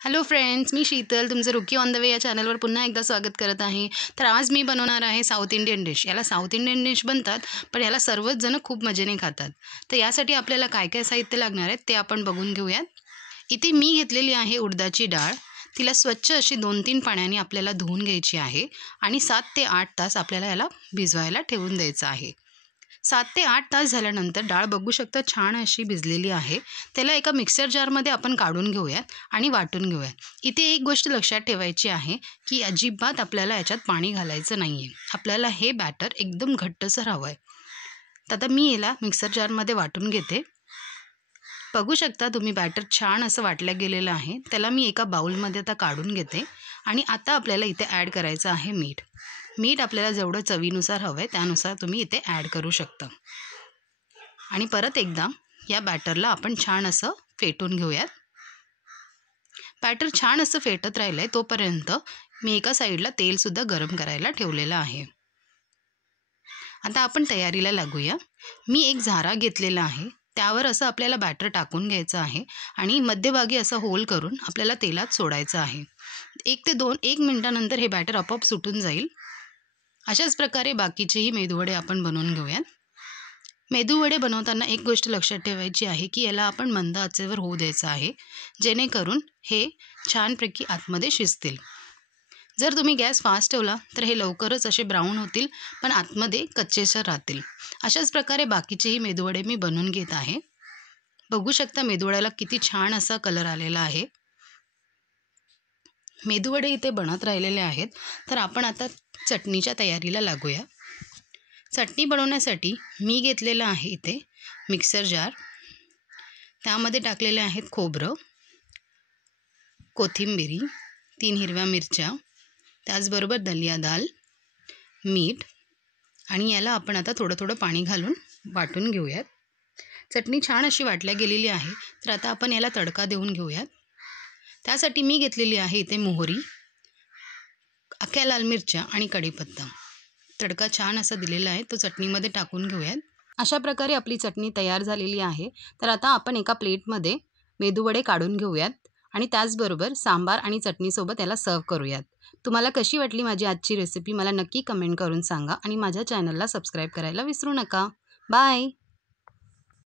Hello friends, मी शीतल तुमचं रुकी on the way या चॅनलवर पुन्हा एकदा स्वागत करत आहे। तर आज मी बनवणार आहे साऊथ इंडियन डिश। याला साऊथ इंडियन डिश बनतात, पण याला सर्वच जण खूप मजेने खातात। तर यासाठी आपल्याला काय काय साहित्य लागणार आहे ते आपण बघून घेऊयात। इथे मी घेतलेली आहे उडदाची डाळ। तिला स्वच्छ अशी 2-3 पाण्याने आपल्याला धुवून घ्यायची आहे आणि 7 ते 8 तास आपल्याला याला भिजवायला ठेवून द्यायचं आहे। 7 ते 8 तास झाल्यानंतर डाळ बघू शकता छान अशी भिजलेली आहे। त्याला एका मिक्सर जारमध्ये आपण काढून घेऊयात आणि वाटून घेऊयात। इथे एक गोष्ट लक्षात ठेवायची आहे की अजिबात आपल्याला याच्यात पाणी घालायचं नाही आहे। आपल्याला हे बॅटर एकदम घट्टसर हवं आहे। तर आता मी याला मिक्सर जारमध्ये वाटून घेते। बघू शकता तुम्ही बॅटर छान असं वाटलं गेलेलं आहे। त्याला मी एका बाउलमध्ये आता काढून घेते आणि आता आपल्याला इथे ॲड करायचं आहे मीठ। मीठ आपल्याला जेवढं चवीनुसार हवं आहे त्यानुसार तुम्ही इथे ॲड करू शकता। आणि परत एकदा या बॅटरला आपण छान असं फेटून घेऊयात। बॅटर छान असं फेटत राहिलं आहे तोपर्यंत मी एका साईडला तेलसुद्धा गरम करायला ठेवलेलं आहे। आता आपण तयारीला लागूया। मी एक झारा घेतलेला आहे, त्यावर असं आपल्याला बॅटर टाकून घ्यायचं आहे आणि मध्यभागी असं होल करून आपल्याला तेलात सोडायचं आहे। 1 मिनिटानंतर हे बॅटर आपोआप सुटून जाईल। अशाच प्रकारे बाकीचेही मेदूवडे आपण बनवून घेऊयात। मेदूवडे बनवताना एक गोष्ट लक्षात ठेवायची आहे की याला आपण मंद आचेवर होऊ द्यायचं आहे, जेणेकरून हे छानपैकी आतमध्ये शिजतील। जर तुम्ही गॅस फास्ट ठेवला तर हे लवकरच असे ब्राऊन होतील, पण आतमध्ये कच्चेसर राहतील। अशाच प्रकारे बाकीचेही मेदूवडे मी बनवून घेत आहे। बघू शकता मेदूवड्याला किती छान असा कलर आलेला आहे। मेदूवडे इथे बनत राहिलेले आहेत, तर आपण आता चटणीच्या तयारीला लागूया। चटणी बनवण्यासाठी मी घेतलेलं आहे इथे मिक्सर जार। त्यामध्ये टाकलेले आहेत खोबरं, कोथिंबीर, 3 हिरव्या मिरच्या, त्याचबरोबर दलिया दाल, मीठ आणि याला आपण आता थोडं पाणी घालून वाटून घेऊयात। चटणी छान अशी वाटल्या गेलेली आहे, तर आता आपण याला तडका देऊन घेऊयात। त्यासाठी मी घेतलेली आहे इथे मोहरी, अख्ख्या लाल मिरच्या आणि कढीपत्ता। तडका छान असा दिलेला आहे, तो चटणीमध्ये टाकून घेऊयात। अशा प्रकारे आपली चटणी तयार झालेली आहे। तर आता आपण एका प्लेटमध्ये मेदूवडे काढून घेऊयात आणि त्याचबरोबर सांबार आणि चटणीसोबत याला सर्व करूयात। तुम्हाला कशी वाटली माझी आजची रेसिपी मला नक्की कमेंट करून सांगा आणि माझ्या चॅनलला सबस्क्राईब करायला विसरू नका। बाय।